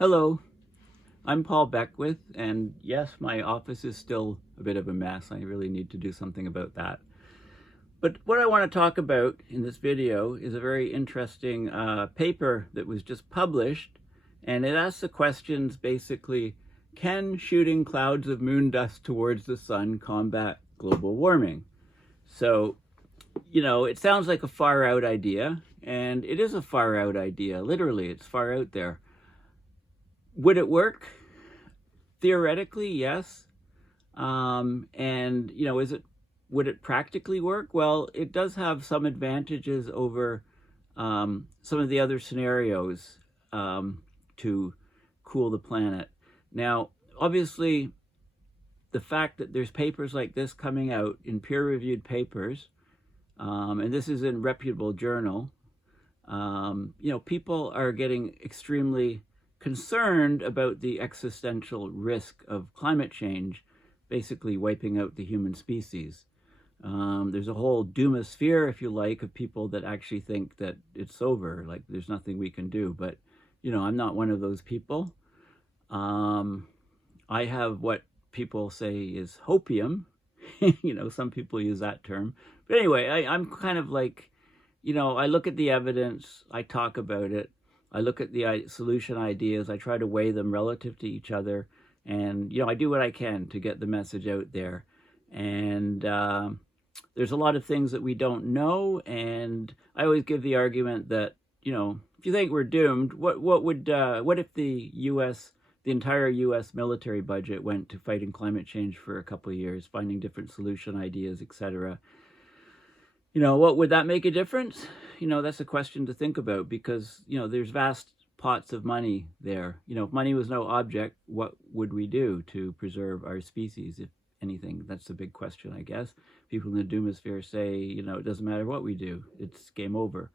Hello, I'm Paul Beckwith, and yes, my office is still a bit of a mess. I really need to do something about that. But what I want to talk about in this video is a very interesting paper that was just published, and it asks the questions basically, can shooting clouds of moon dust towards the sun combat global warming? So, it sounds like a far out idea, and it is a far out idea. Literally, it's far out there. Would it work? Theoretically, yes. And would it practically work? Well, it does have some advantages over some of the other scenarios to cool the planet. Now, obviously, the fact that there's papers like this coming out in peer-reviewed papers, and this is in reputable journal, people are getting extremely concerned about the existential risk of climate change basically wiping out the human species. There's a whole doomosphere, if you like, of people that actually think that it's over, like there's nothing we can do. But, I'm not one of those people. I have what people say is hopium. Some people use that term. But anyway, I'm kind of like, I look at the evidence, I talk about it, I look at the solution ideas, I try to weigh them relative to each other, and I do what I can to get the message out there. And there's a lot of things that we don't know, and I always give the argument that if you think we're doomed, what if the entire U.S. military budget went to fighting climate change for a couple of years, finding different solution ideas, etc.? What would that make a difference? That's a question to think about, because, there's vast pots of money there. If money was no object, what would we do to preserve our species, if anything? That's the big question, I guess. People in the doomosphere say, it doesn't matter what we do, it's game over.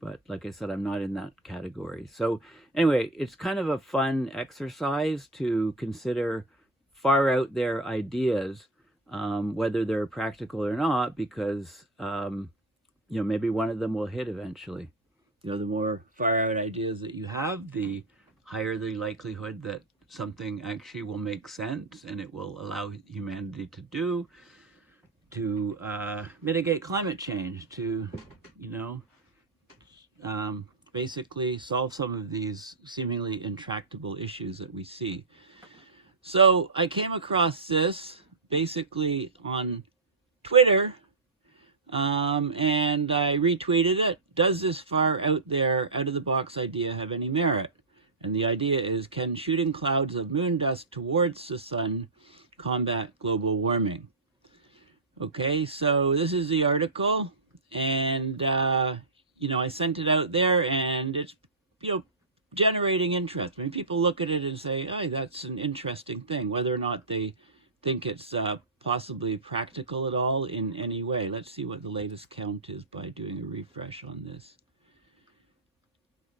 But like I said, I'm not in that category. So anyway, it's kind of a fun exercise to consider far out there ideas, whether they're practical or not, because maybe one of them will hit eventually. The more far out ideas that you have, the higher the likelihood that something actually will make sense and it will allow humanity to mitigate climate change, to basically solve some of these seemingly intractable issues that we see. So I came across this basically on Twitter, and I retweeted it. Does this far out there, out of the box idea have any merit? And the idea is, can shooting clouds of moon dust towards the sun combat global warming? Okay, so this is the article, and I sent it out there, and it's generating interest. I mean, people look at it and say, "Oh, that's an interesting thing," whether or not they think it's possibly practical at all in any way. Let's see what the latest count is by doing a refresh on this.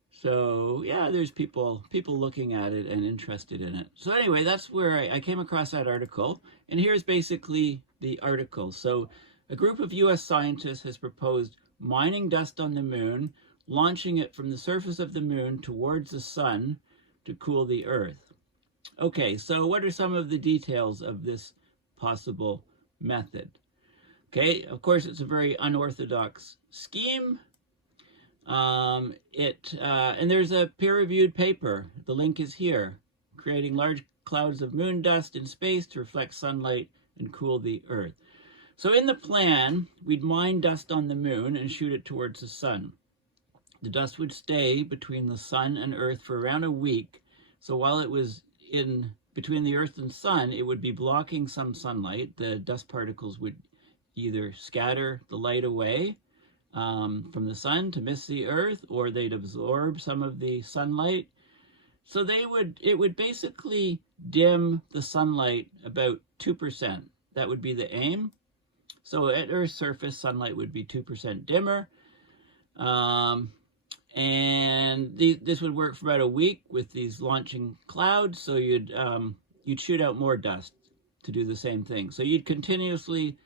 So yeah, there's people looking at it and interested in it. So anyway, that's where I came across that article, and here's basically the article. So a group of US scientists has proposed mining dust on the moon, launching it from the surface of the moon towards the sun to cool the Earth. Okay, so what are some of the details of this possible method? Okay, of course, it's a very unorthodox scheme. And there's a peer-reviewed paper. The link is here. Creating large clouds of moon dust in space to reflect sunlight and cool the Earth. So in the plan, we'd mine dust on the moon and shoot it towards the sun. The dust would stay between the sun and Earth for around a week. So while it was in between the Earth and sun, it would be blocking some sunlight. The dust particles would either scatter the light away from the sun to miss the Earth, or they'd absorb some of the sunlight. So it would basically dim the sunlight about 2%. That would be the aim. So at Earth's surface, sunlight would be 2% dimmer. And this would work for about a week with these launching clouds. So you'd shoot out more dust to do the same thing. So you'd continuously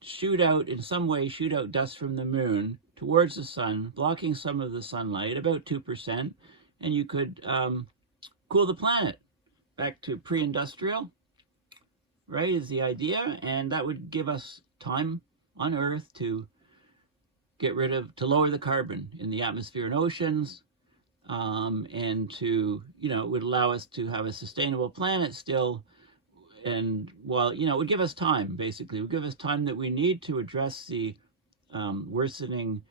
shoot out dust from the moon towards the sun, blocking some of the sunlight, about 2%, and you could cool the planet back to pre-industrial, right, is the idea. And that would give us time on Earth to to lower the carbon in the atmosphere and oceans, and to, it would allow us to have a sustainable planet still. And while, it would give us time, basically, it would give us time that we need to address the worsening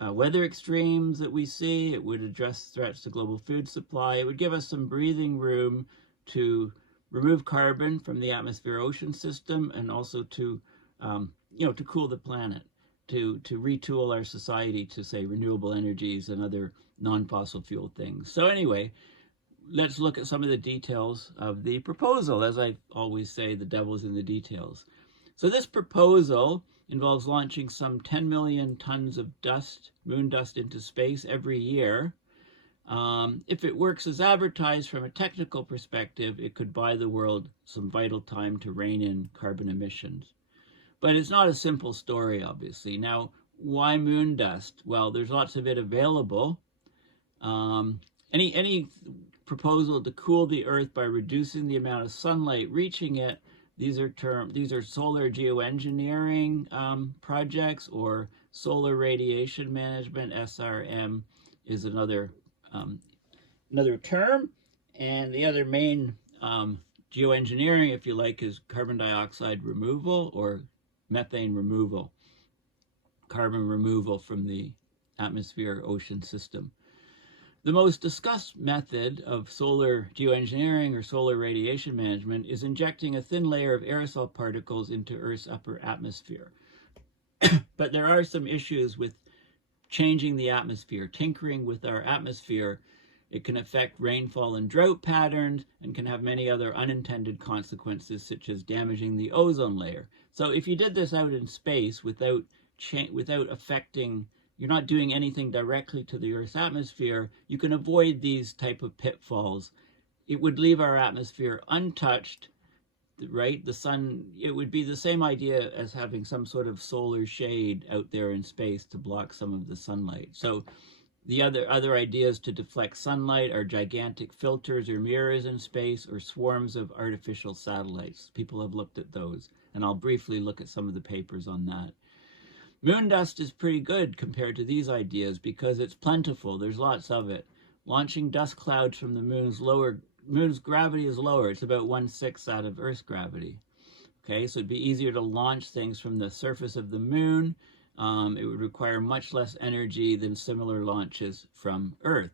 weather extremes that we see. It would address threats to global food supply. It would give us some breathing room to remove carbon from the atmosphere ocean system, and also to, to cool the planet, to retool our society to, say, renewable energies and other non-fossil fuel things. So anyway, let's look at some of the details of the proposal. As I always say, the devil's in the details. So this proposal involves launching some 10 million tons of dust, moon dust, into space every year. If it works as advertised from a technical perspective, it could buy the world some vital time to rein in carbon emissions. But it's not a simple story, obviously. Now, why moon dust? Well, there's lots of it available. Any proposal to cool the Earth by reducing the amount of sunlight reaching it, these are solar geoengineering projects, or solar radiation management. SRM is another term. And the other main geoengineering, if you like, is carbon dioxide removal or methane removal, carbon removal from the atmosphere ocean system. The most discussed method of solar geoengineering or solar radiation management is injecting a thin layer of aerosol particles into Earth's upper atmosphere. But there are some issues with changing the atmosphere, tinkering with our atmosphere. It can affect rainfall and drought patterns, and can have many other unintended consequences, such as damaging the ozone layer. So if you did this out in space without affecting, you're not doing anything directly to the Earth's atmosphere, you can avoid these type of pitfalls. It would leave our atmosphere untouched, right? The sun, it would be the same idea as having some sort of solar shade out there in space to block some of the sunlight. So the other ideas to deflect sunlight are gigantic filters or mirrors in space, or swarms of artificial satellites. People have looked at those, and I'll briefly look at some of the papers on that. Moon dust is pretty good compared to these ideas because it's plentiful. There's lots of it. Launching dust clouds from the moon's gravity is lower. It's about 1/6 that of Earth's gravity. Okay, so it'd be easier to launch things from the surface of the moon. It would require much less energy than similar launches from Earth.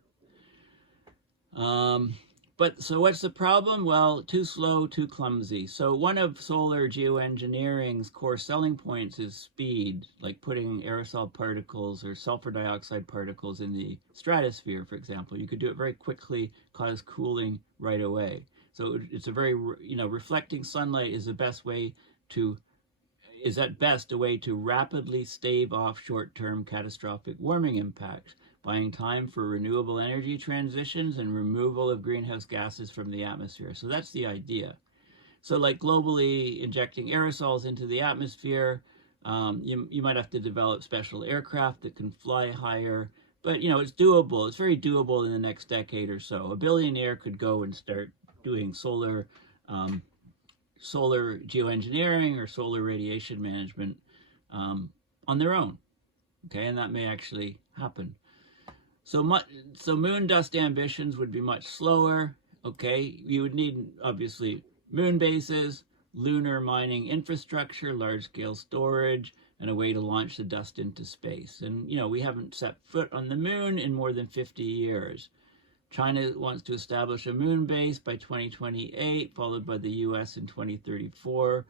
But so what's the problem? Well, too slow, too clumsy. So one of solar geoengineering's core selling points is speed, like putting aerosol particles or sulfur dioxide particles in the stratosphere, for example. You could do it very quickly, cause cooling right away. So it's a very, reflecting sunlight is at best a way to rapidly stave off short-term catastrophic warming impacts, buying time for renewable energy transitions and removal of greenhouse gases from the atmosphere. So that's the idea. So like globally injecting aerosols into the atmosphere, you might have to develop special aircraft that can fly higher, but it's doable. It's very doable in the next decade or so. A billionaire could go and start doing solar geoengineering or solar radiation management on their own. Okay, and that may actually happen. So moon dust ambitions would be much slower. Okay, you would need, obviously, moon bases, lunar mining infrastructure, large-scale storage, and a way to launch the dust into space. And, we haven't set foot on the moon in more than 50 years. China wants to establish a moon base by 2028, followed by the US in 2034.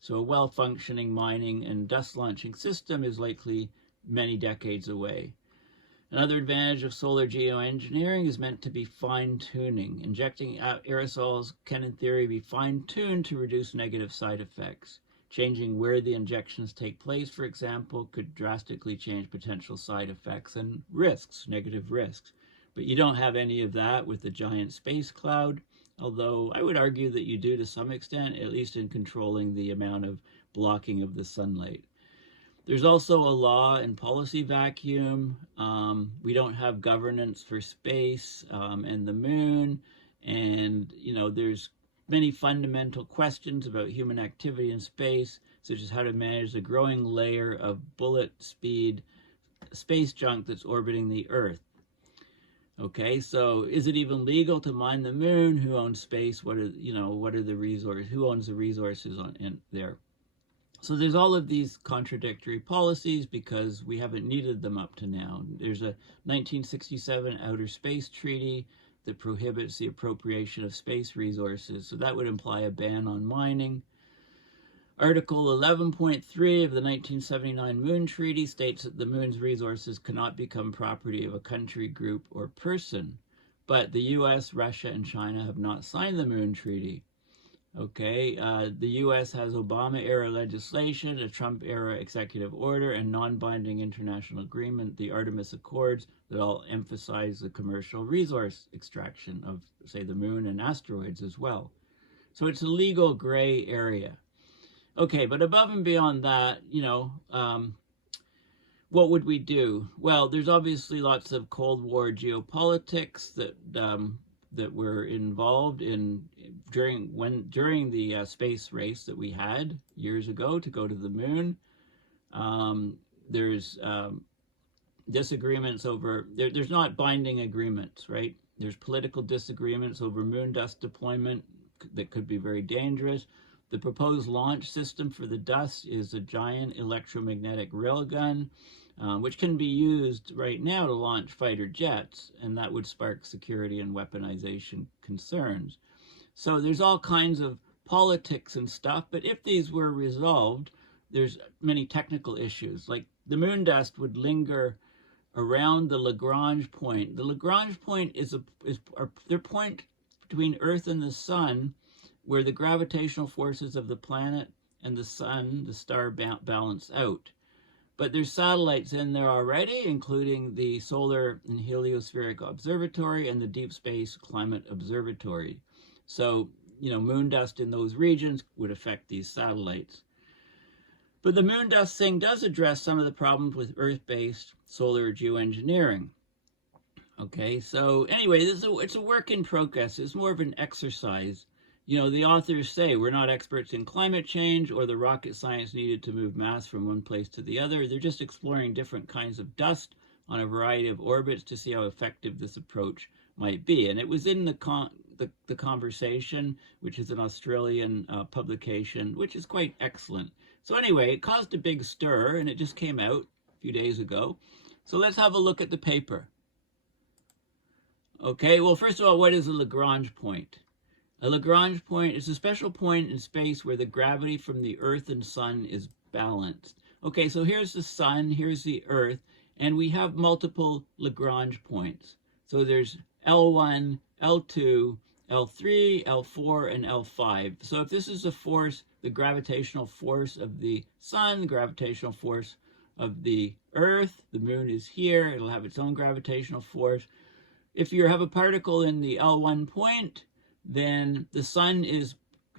So a well-functioning mining and dust launching system is likely many decades away. Another advantage of solar geoengineering is meant to be fine-tuning. Injecting aerosols can, in theory, be fine-tuned to reduce negative side effects. Changing where the injections take place, for example, could drastically change potential side effects and risks, negative risks. But you don't have any of that with the giant space cloud, although I would argue that you do to some extent, at least in controlling the amount of blocking of the sunlight. There's also a law and policy vacuum. We don't have governance for space and the moon, And, there's many fundamental questions about human activity in space, such as how to manage the growing layer of bullet speed space junk that's orbiting the Earth. Okay, so is it even legal to mine the moon? Who owns space? What are the resources? Who owns the resources in there? So there's all of these contradictory policies because we haven't needed them up to now. There's a 1967 Outer Space Treaty that prohibits the appropriation of space resources. So that would imply a ban on mining. Article 11.3 of the 1979 Moon Treaty states that the moon's resources cannot become property of a country, group, or person. But the US, Russia, and China have not signed the Moon Treaty. Okay, the US has Obama-era legislation, a Trump-era executive order, and non-binding international agreement, the Artemis Accords, that all emphasize the commercial resource extraction of, say, the moon and asteroids as well. So it's a legal gray area. Okay, but above and beyond that, what would we do? Well, there's obviously lots of Cold War geopolitics that were involved in during the space race that we had years ago to go to the moon. There's disagreements over there's not binding agreements, right? There's political disagreements over moon dust deployment that could be very dangerous. The proposed launch system for the dust is a giant electromagnetic railgun, which can be used right now to launch fighter jets, and that would spark security and weaponization concerns. So there's all kinds of politics and stuff, but if these were resolved, there's many technical issues. Like the moon dust would linger around the Lagrange point. The Lagrange point is their point between Earth and the sun, where the gravitational forces of the planet and the sun, the star, balance out. But there's satellites in there already, including the Solar and Heliospheric Observatory and the Deep Space Climate Observatory. So, moon dust in those regions would affect these satellites. But the moon dust thing does address some of the problems with Earth-based solar geoengineering. Okay, so anyway, it's a work in progress. It's more of an exercise. The authors say we're not experts in climate change or the rocket science needed to move mass from one place to the other. They're just exploring different kinds of dust on a variety of orbits to see how effective this approach might be. And it was in the Conversation, which is an Australian publication, which is quite excellent. So anyway, it caused a big stir, and it just came out a few days ago. So let's have a look at the paper. Okay, well, first of all, what is a Lagrange point? A Lagrange point is a special point in space where the gravity from the Earth and Sun is balanced. Okay, so here's the Sun, here's the Earth, and we have multiple Lagrange points. So there's L1, L2, L3, L4, and L5. So if this is the force, the gravitational force of the Sun, the gravitational force of the Earth, the moon is here, it'll have its own gravitational force. If you have a particle in the L1 point, then the sun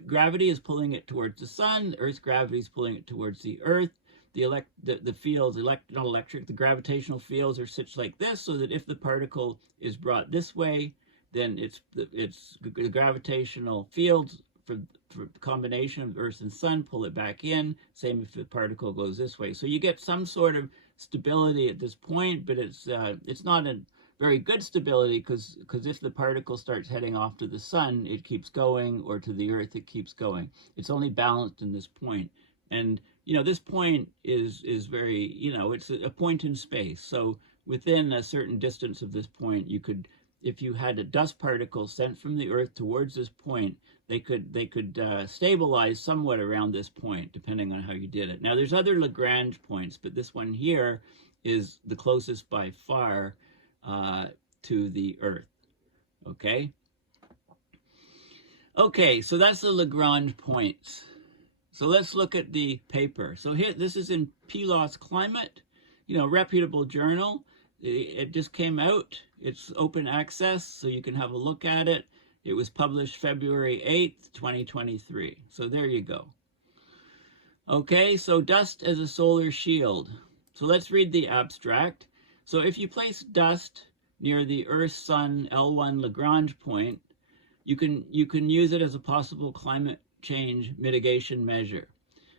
gravity is pulling it towards the sun, the Earth's gravity is pulling it towards the Earth. The fields, not electric, the gravitational fields are such like this, so that if the particle is brought this way, then it's the gravitational fields for the combination of Earth and Sun pull it back in. Same if the particle goes this way. So you get some sort of stability at this point, but it's not a very good stability because if the particle starts heading off to the sun, it keeps going, or to the Earth, it keeps going. It's only balanced in this point. And, this point is very, it's a point in space. So within a certain distance of this point, you could, if you had a dust particle sent from the Earth towards this point, they could stabilize somewhat around this point, depending on how you did it. Now, there's other Lagrange points, but this one here is the closest by far to the Earth. Okay? Okay, so that's the Lagrange points. So let's look at the paper. So here, this is in PLOS Climate, reputable journal. It just came out. It's open access, so you can have a look at it. It was published February 8th, 2023. So there you go. Okay, so dust as a solar shield. So let's read the abstract. So if you place dust near the Earth-Sun L1 Lagrange point, you can use it as a possible climate change mitigation measure.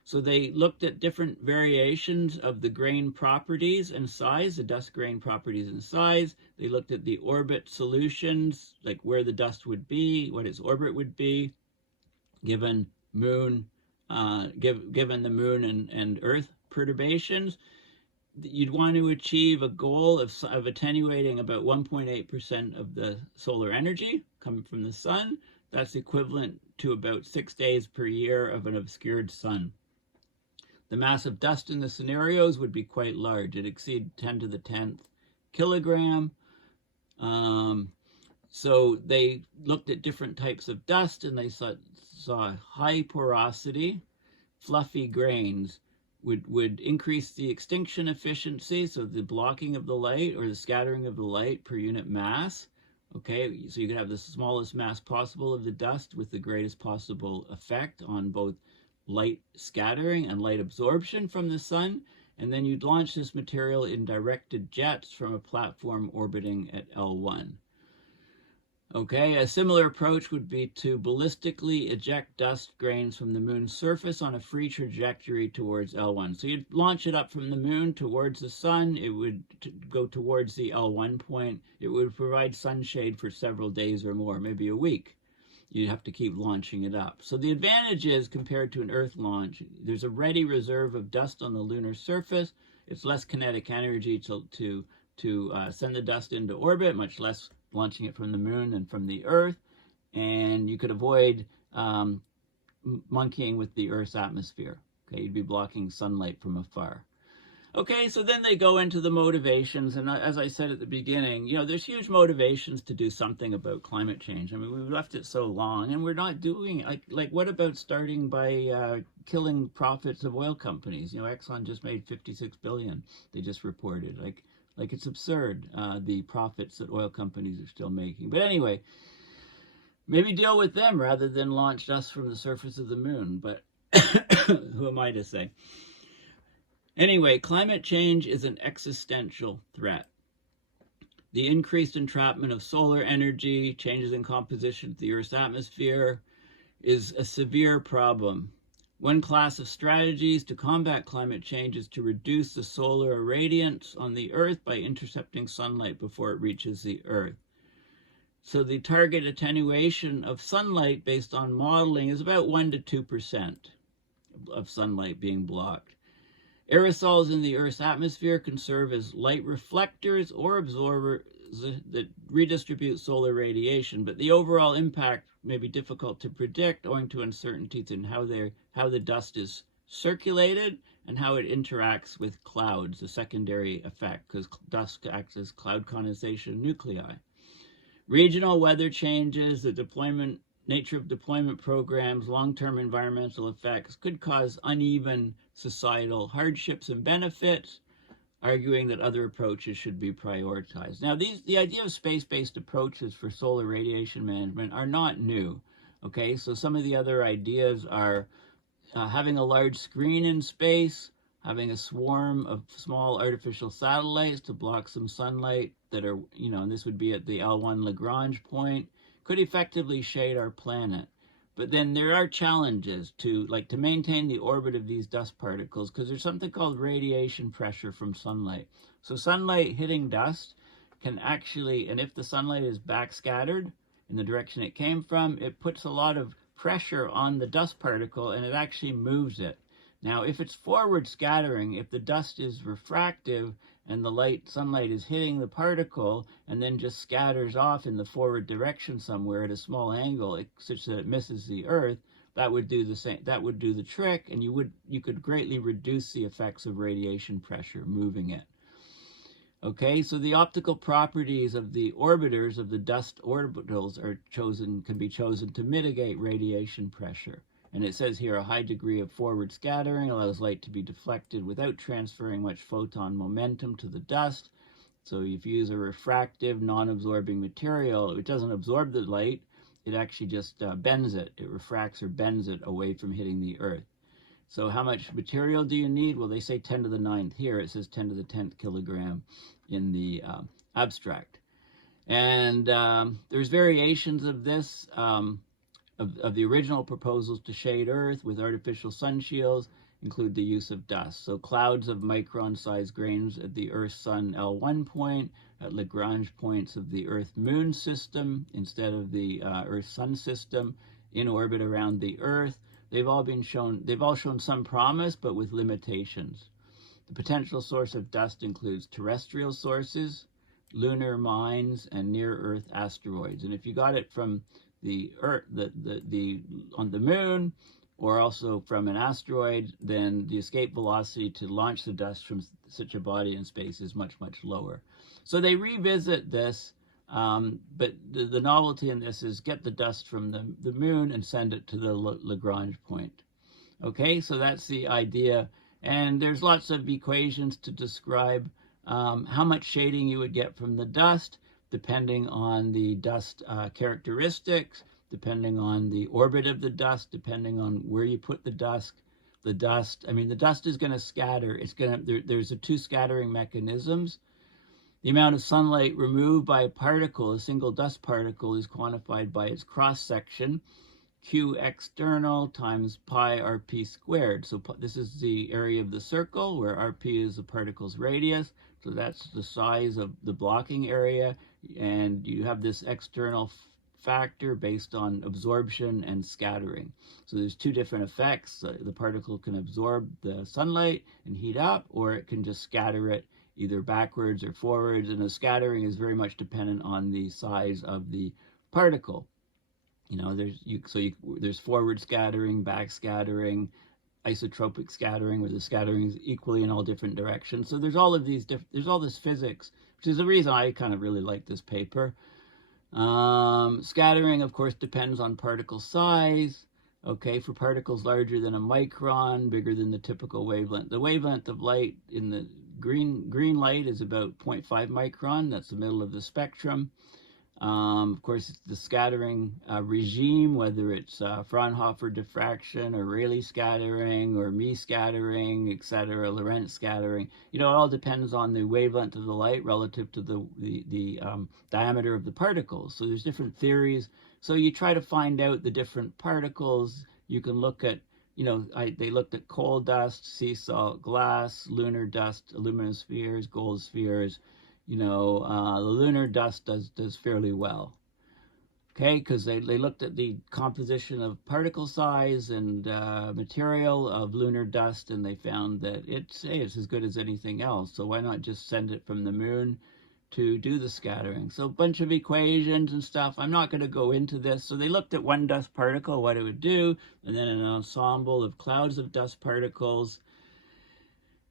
So they looked at different variations of the grain properties and size, the dust grain properties and size. They looked at the orbit solutions, like where the dust would be, what its orbit would be, given moon, given the moon and Earth perturbations. You'd want to achieve a goal of attenuating about 1.8% of the solar energy coming from the sun. That's equivalent to about 6 days per year of an obscured sun. The mass of dust in the scenarios would be quite large. It'd exceed 10 to the 10th kilogram. So they looked at different types of dust, and they saw high porosity, fluffy grains would increase the extinction efficiency, so the blocking of the light or the scattering of the light per unit mass. Okay, so you could have the smallest mass possible of the dust with the greatest possible effect on both light scattering and light absorption from the sun. And then you'd launch this material in directed jets from a platform orbiting at L1. Okay, a similar approach would be to ballistically eject dust grains from the moon's surface on a free trajectory towards L1. So you'd launch it up from the moon towards the sun. It would go towards the L1 point. It would provide sunshade for several days or more, maybe a week. You'd have to keep launching it up. So the advantage is, compared to an Earth launch, there's a ready reserve of dust on the lunar surface. It's less kinetic energy to send the dust into orbit, much less launching it from the moon and from the Earth, and you could avoid monkeying with the Earth's atmosphere. Okay, you'd be blocking sunlight from afar. Okay, so then they go into the motivations, and as I said at the beginning, there's huge motivations to do something about climate change. I mean, we've left it so long, and we're not doing it. Like what about starting by killing profits of oil companies? Exxon just made $56 billion. They just reported. Like it's absurd, the profits that oil companies are still making. But anyway, maybe deal with them rather than launch dust from the surface of the moon. But who am I to say? Anyway, climate change is an existential threat. The increased entrapment of solar energy, changes in composition of the Earth's atmosphere, is a severe problem. One class of strategies to combat climate change is to reduce the solar irradiance on the Earth by intercepting sunlight before it reaches the Earth. So the target attenuation of sunlight based on modeling is about 1 to 2% of sunlight being blocked. Aerosols in the Earth's atmosphere can serve as light reflectors or absorbers that redistribute solar radiation, but the overall impact may be difficult to predict owing to uncertainties in how the dust is circulated and how it interacts with clouds, a secondary effect, because dust acts as cloud condensation nuclei. Regional weather changes, the nature of deployment programs, long-term environmental effects could cause uneven societal hardships and benefits, arguing that other approaches should be prioritized. Now, the idea of space-based approaches for solar radiation management are not new. Okay, so some of the other ideas are having a large screen in space, having a swarm of small artificial satellites to block some sunlight that are, and this would be at the L1 Lagrange point, could effectively shade our planet. But then there are challenges to maintain the orbit of these dust particles, because there's something called radiation pressure from sunlight. So sunlight hitting dust can actually, and if the sunlight is backscattered in the direction it came from, it puts a lot of pressure on the dust particle and it actually moves it. Now, if it's forward scattering, if the dust is refractive and the sunlight is hitting the particle and then just scatters off in the forward direction somewhere at a small angle such that it misses the Earth, that would do the same. That would do the trick, and you could greatly reduce the effects of radiation pressure moving it. Okay, so the optical properties of the orbiters of the dust orbitals can be chosen to mitigate radiation pressure. And it says here, a high degree of forward scattering allows light to be deflected without transferring much photon momentum to the dust. So if you use a refractive, non-absorbing material, it doesn't absorb the light, it actually just bends it. It refracts or bends it away from hitting the Earth. So how much material do you need? Well, they say 10 to the 9th here. It says 10 to the 10th kilogram in the abstract. And there's variations of this, of the original proposals to shade Earth with artificial sun shields include the use of dust. So clouds of micron-sized grains at the Earth-Sun L1 point, at Lagrange points of the Earth-Moon system instead of the Earth-Sun system in orbit around the Earth. They've all shown some promise, but with limitations. The potential source of dust includes terrestrial sources, lunar mines, and near-Earth asteroids. And if you got it from the Earth, on the Moon, or also from an asteroid, then the escape velocity to launch the dust from such a body in space is much, much lower. So they revisit this, but the novelty in this is get the dust from the Moon and send it to the Lagrange point. Okay, so that's the idea. And there's lots of equations to describe how much shading you would get from the dust, depending on the dust characteristics, depending on the orbit of the dust, depending on where you put the dust. The dust is going to scatter. There's two scattering mechanisms. The amount of sunlight removed by a particle, a single dust particle, is quantified by its cross-section, Q external times pi rp squared. So this is the area of the circle, where rp is the particle's radius. So that's the size of the blocking area. And you have this external factor based on absorption and scattering. So there's two different effects. The particle can absorb the sunlight and heat up, or it can just scatter it either backwards or forwards. And the scattering is very much dependent on the size of the particle. You know, there's forward scattering, back scattering, isotropic scattering, where the scattering is equally in all different directions. So there's all of these there's all this physics, which is the reason I kind of really like this paper. Scattering, of course, depends on particle size. Okay, for particles larger than a micron, bigger than the typical wavelength. The wavelength of light in the green light is about 0.5 micron. That's the middle of the spectrum. Of course, it's the scattering regime, whether it's Fraunhofer diffraction or Rayleigh scattering or Mie scattering, etc., Lorentz scattering. You know, it all depends on the wavelength of the light relative to the diameter of the particles. So there's different theories. So you try to find out the different particles. You can look at, you know, they looked at coal dust, sea salt, glass, lunar dust, aluminum spheres, gold spheres. You know, the lunar dust does fairly well, okay, because they looked at the composition of particle size and material of lunar dust, and they found that it's as good as anything else. So why not just send it from the Moon to do the scattering? So a bunch of equations and stuff. I'm not going to go into this. So they looked at one dust particle, what it would do, and then an ensemble of clouds of dust particles.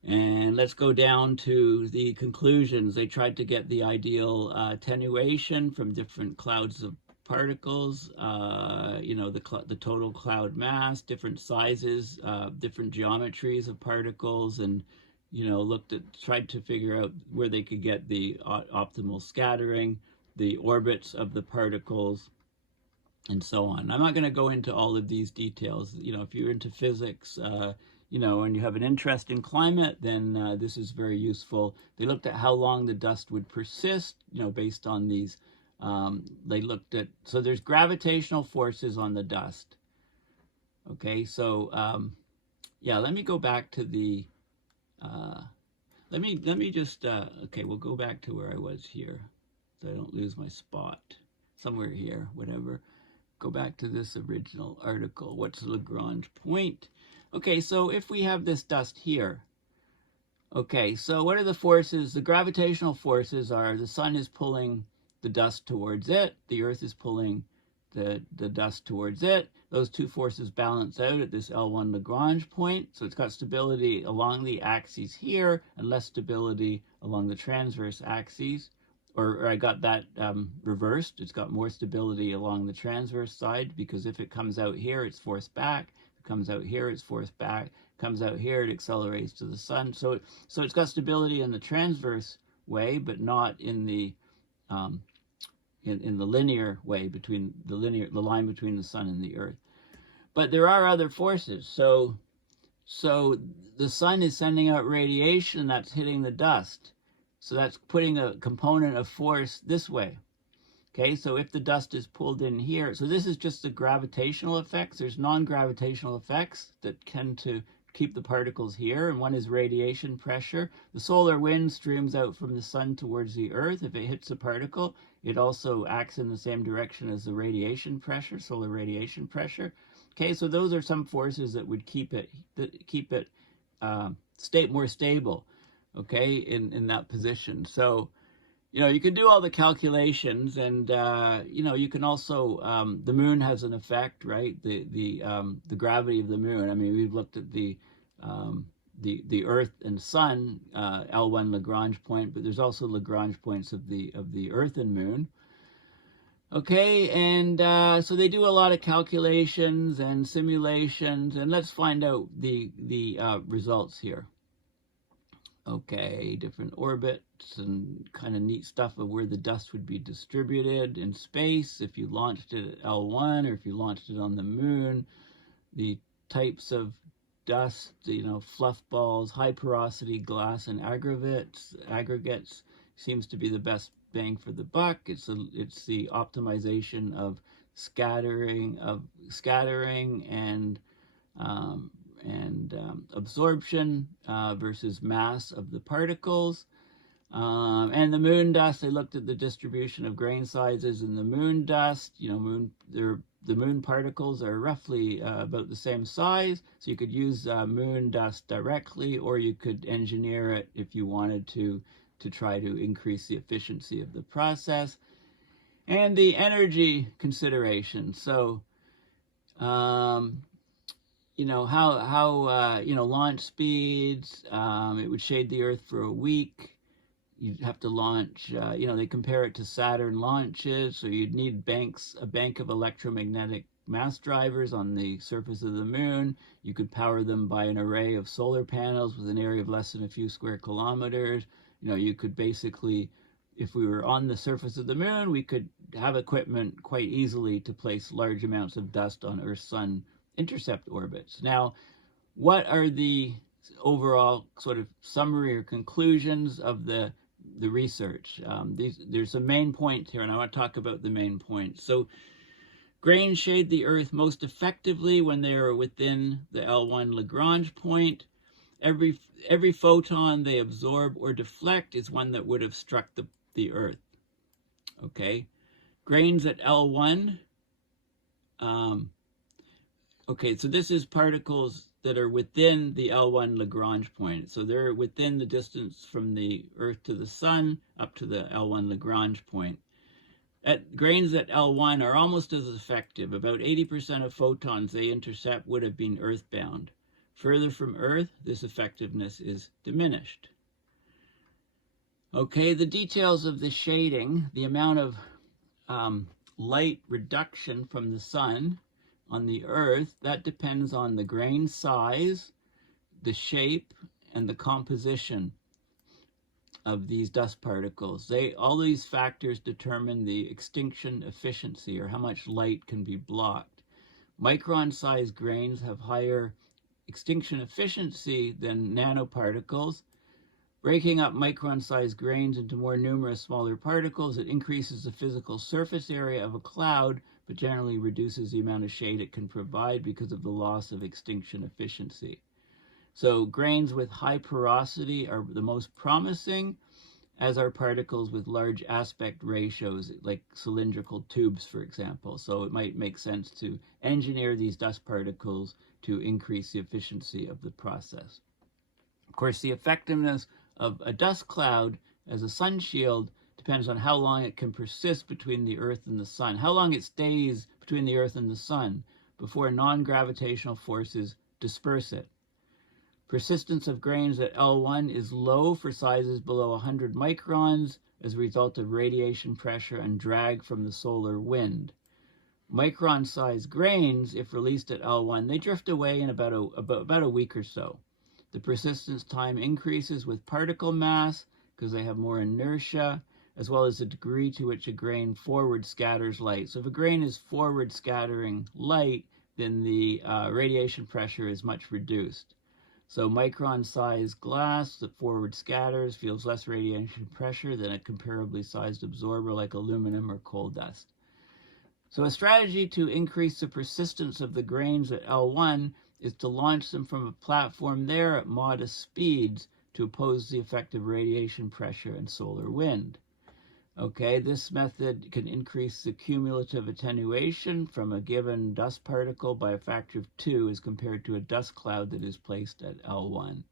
And let's go down to the conclusions. They tried to get the ideal attenuation from different clouds of particles, you know, the total cloud mass, different sizes, different geometries of particles, and, you know, tried to figure out where they could get the optimal scattering, the orbits of the particles, and so on. I'm not going to go into all of these details. You know, if you're into physics, you know, and you have an interest in climate, then this is very useful. They looked at how long the dust would persist, you know, based on these. They looked at, so there's gravitational forces on the dust. Okay, so yeah, let me go back to the, let me just, okay, we'll go back to where I was here, so I don't lose my spot. Somewhere here, whatever. Go back to this original article. What's the Lagrange point? Okay, so if we have this dust here, okay, so what are the forces? The gravitational forces are the sun is pulling the dust towards it, the earth is pulling the dust towards it. Those two forces balance out at this L1 Lagrange point, so it's got stability along the axes here and less stability along the transverse axes. Or I got that reversed. It's got more stability along the transverse side, because if it comes out here, it's forced back. Comes out here, it's forced back. Comes out here, it accelerates to the sun. So it's got stability in the transverse way, but not in the in the linear way, between the line between the sun and the earth. But there are other forces. So the sun is sending out radiation that's hitting the dust. So that's putting a component of force this way. Okay, so if the dust is pulled in here, so this is just the gravitational effects. There's non-gravitational effects that tend to keep the particles here, and one is radiation pressure. The solar wind streams out from the sun towards the earth. If it hits a particle, it also acts in the same direction as the radiation pressure, solar radiation pressure. Okay, so those are some forces that would keep it more stable, okay, in that position. So, you know, you can do all the calculations, and you know, you can also the moon has an effect, right? The gravity of the moon. I mean, we've looked at the Earth and Sun L1 Lagrange point, but there's also Lagrange points of the Earth and Moon. Okay, and so they do a lot of calculations and simulations, and let's find out the results here. Okay, different orbits and kind of neat stuff of where the dust would be distributed in space if you launched it at L1 or if you launched it on the moon. The types of dust, you know, fluff balls, high porosity glass, and aggregates seems to be the best bang for the buck. It's the optimization of scattering and absorption versus mass of the particles. And the moon dust, they looked at the distribution of grain sizes in the moon dust. You know, the moon particles are roughly about the same size, so you could use moon dust directly, or you could engineer it if you wanted to try to increase the efficiency of the process. And the energy consideration. So, you know, how you know, launch speeds, it would shade the Earth for a week. You'd have to launch, you know, they compare it to Saturn launches, so you'd need a bank of electromagnetic mass drivers on the surface of the moon. You could power them by an array of solar panels with an area of less than a few square kilometers. You know, you could basically, if we were on the surface of the moon, we could have equipment quite easily to place large amounts of dust on Earth-Sun intercept orbits. Now, what are the overall sort of summary or conclusions of the research? There's some main points here, and I want to talk about the main points. So, grains shade the Earth most effectively when they are within the L1 Lagrange point. Every photon they absorb or deflect is one that would have struck the Earth. Okay, grains at L1. Okay, so this is particles that are within the L1 Lagrange point. So they're within the distance from the Earth to the Sun up to the L1 Lagrange point. Grains at L1 are almost as effective. About 80% of photons they intercept would have been earthbound. Further from Earth, this effectiveness is diminished. Okay, the details of the shading, the amount of light reduction from the sun on the Earth, that depends on the grain size, the shape, and the composition of these dust particles. All these factors determine the extinction efficiency, or how much light can be blocked. Micron-sized grains have higher extinction efficiency than nanoparticles. Breaking up micron-sized grains into more numerous smaller particles, it increases the physical surface area of a cloud, but generally reduces the amount of shade it can provide because of the loss of extinction efficiency. So grains with high porosity are the most promising, as are particles with large aspect ratios, like cylindrical tubes, for example. So it might make sense to engineer these dust particles to increase the efficiency of the process. Of course, the effectiveness of a dust cloud as a sun shield depends on how long it can persist between the Earth and the Sun, how long it stays between the Earth and the Sun before non-gravitational forces disperse it. Persistence of grains at L1 is low for sizes below 100 microns as a result of radiation pressure and drag from the solar wind. Micron-sized grains, if released at L1, they drift away in about a week or so. The persistence time increases with particle mass because they have more inertia, as well as the degree to which a grain forward scatters light. So if a grain is forward scattering light, then the radiation pressure is much reduced. So micron-sized glass that forward scatters feels less radiation pressure than a comparably sized absorber like aluminum or coal dust. So a strategy to increase the persistence of the grains at L1 is to launch them from a platform there at modest speeds to oppose the effect of radiation pressure and solar wind. Okay, this method can increase the cumulative attenuation from a given dust particle by a factor of 2 as compared to a dust cloud that is placed at L1.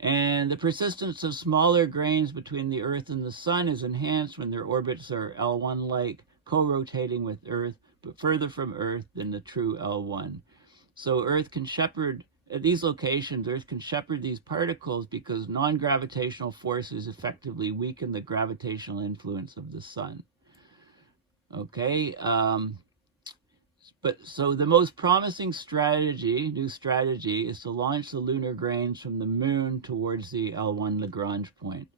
And the persistence of smaller grains between the Earth and the Sun is enhanced when their orbits are L1-like, co-rotating with Earth, but further from Earth than the true L1. So Earth can shepherd, at these locations, Earth can shepherd these particles because non-gravitational forces effectively weaken the gravitational influence of the Sun. Okay, so the most promising new strategy, is to launch the lunar grains from the Moon towards the L1 Lagrange point.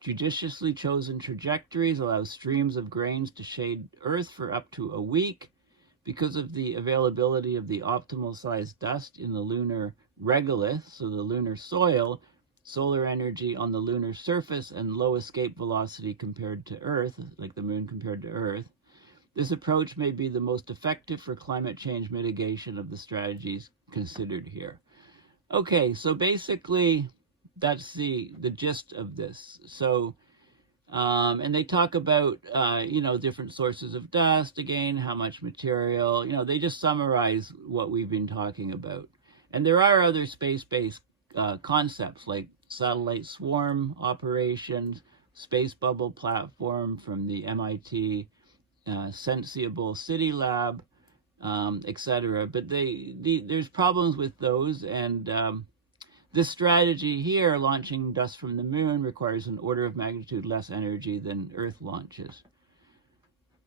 Judiciously chosen trajectories allow streams of grains to shade Earth for up to a week. Because of the availability of the optimal size dust in the lunar regolith, so the lunar soil, solar energy on the lunar surface, and low escape velocity compared to Earth, like the Moon compared to Earth, this approach may be the most effective for climate change mitigation of the strategies considered here. Okay, so basically that's the gist of this. So and they talk about, different sources of dust, again, how much material, they just summarize what we've been talking about. And there are other space-based concepts like satellite swarm operations, space bubble platform from the MIT Sensible City Lab, etc. But there's problems with those, and this strategy here, launching dust from the Moon, requires an order of magnitude less energy than Earth launches.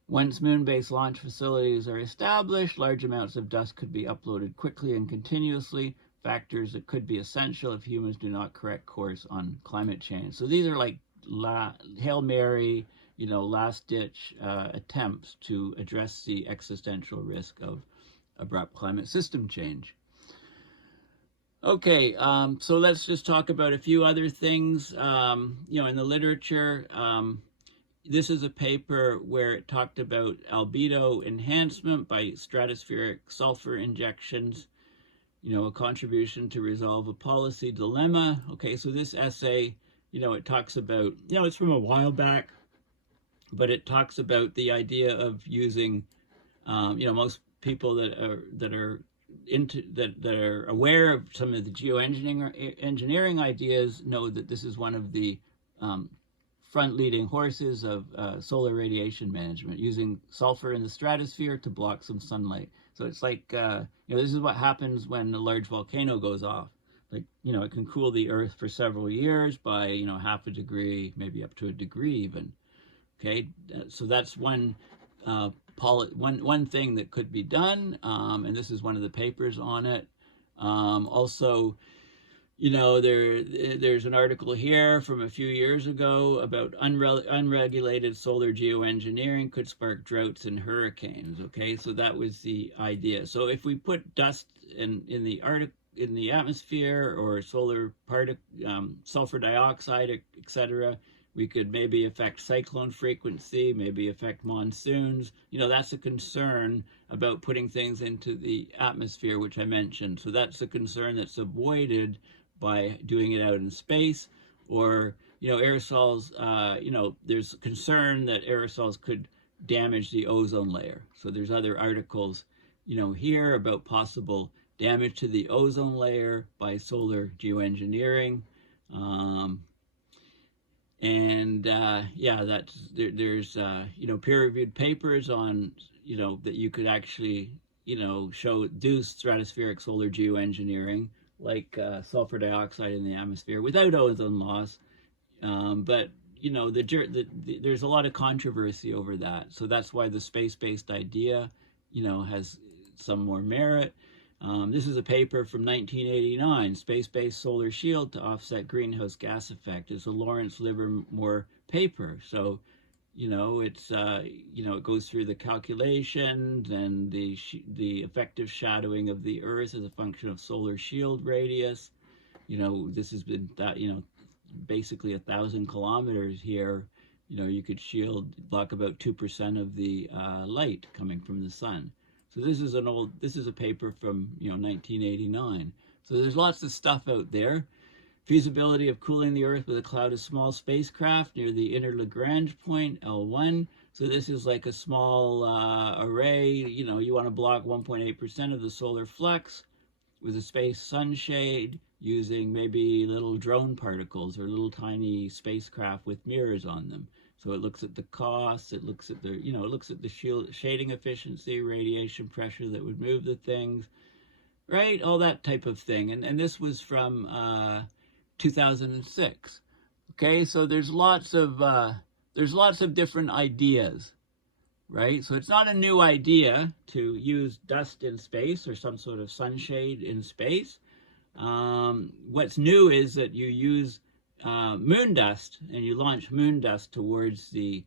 Once Moon-based launch facilities are established, large amounts of dust could be uploaded quickly and continuously, factors that could be essential if humans do not correct course on climate change. So these are like Hail Mary, last-ditch attempts to address the existential risk of abrupt climate system change. Okay, so let's just talk about a few other things. In the literature, this is a paper where it talked about albedo enhancement by stratospheric sulfur injections, a contribution to resolve a policy dilemma. Okay, so this essay, it talks about, it's from a while back, but it talks about the idea of using, most people that are aware of some of the geoengineering ideas know that this is one of the front-leading horses of solar radiation management, using sulfur in the stratosphere to block some sunlight. So it's like, this is what happens when a large volcano goes off. Like, it can cool the Earth for several years by, half a degree, maybe up to a degree even. Okay, so that's one thing that could be done, and this is one of the papers on it. Also, there's an article here from a few years ago about unregulated solar geoengineering could spark droughts and hurricanes. Okay, so that was the idea. So if we put dust in the atmosphere, or sulfur dioxide, etc., we could maybe affect cyclone frequency, maybe affect monsoons. That's a concern about putting things into the atmosphere, which I mentioned. So that's a concern that's avoided by doing it out in space. Or, aerosols, there's concern that aerosols could damage the ozone layer. So there's other articles, here about possible damage to the ozone layer by solar geoengineering. There's peer-reviewed papers on, that you could actually, do stratospheric solar geoengineering, like sulfur dioxide in the atmosphere without ozone loss. But there's a lot of controversy over that. So that's why the space-based idea, has some more merit. This is a paper from 1989, Space-Based Solar Shield to Offset Greenhouse Gas Effect. It's a Lawrence Livermore paper. So, it's it goes through the calculations and the effective shadowing of the Earth as a function of solar shield radius. This has been that basically 1,000 kilometers here. You could block about 2% of the light coming from the sun. So this is a paper from 1989. So there's lots of stuff out there. Feasibility of cooling the Earth with a cloud of small spacecraft near the inner Lagrange point, L1. So this is like a small array. You want to block 1.8% of the solar flux with a space sunshade using maybe little drone particles or little tiny spacecraft with mirrors on them. So it looks at the costs, it looks at the shading efficiency, radiation pressure that would move the things, right? All that type of thing. And this was from 2006. Okay, so there's lots of different ideas, right? So it's not a new idea to use dust in space or some sort of sunshade in space. What's new is that you use moon dust, and you launch moon dust towards the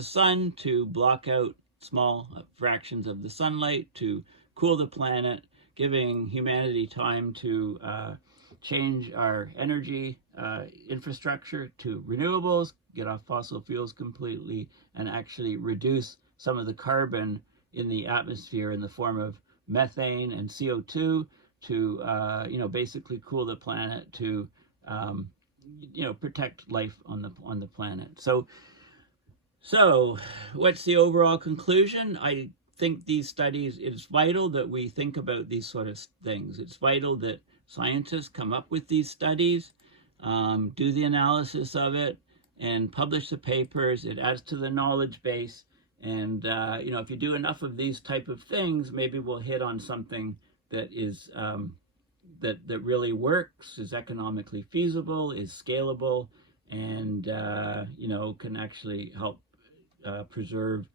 sun to block out small fractions of the sunlight to cool the planet, giving humanity time to change our energy infrastructure to renewables, get off fossil fuels completely, and actually reduce some of the carbon in the atmosphere in the form of methane and CO2 to basically cool the planet, to protect life on the planet. So what's the overall conclusion? I think these studies, it's vital that we think about these sort of things. It's vital that scientists come up with these studies, do the analysis of it, and publish the papers. It adds to the knowledge base. And, if you do enough of these type of things, maybe we'll hit on something that is that really works, is economically feasible, is scalable, and, can actually help preserve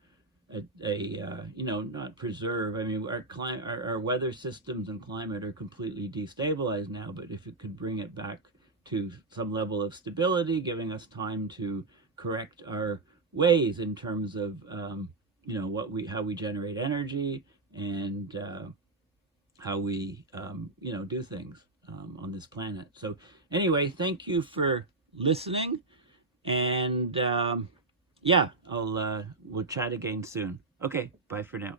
not preserve. I mean, our weather systems and climate are completely destabilized now, but if it could bring it back to some level of stability, giving us time to correct our ways in terms of, how we generate energy and how we, do things on this planet. So anyway, thank you for listening, and we'll chat again soon. Okay, bye for now.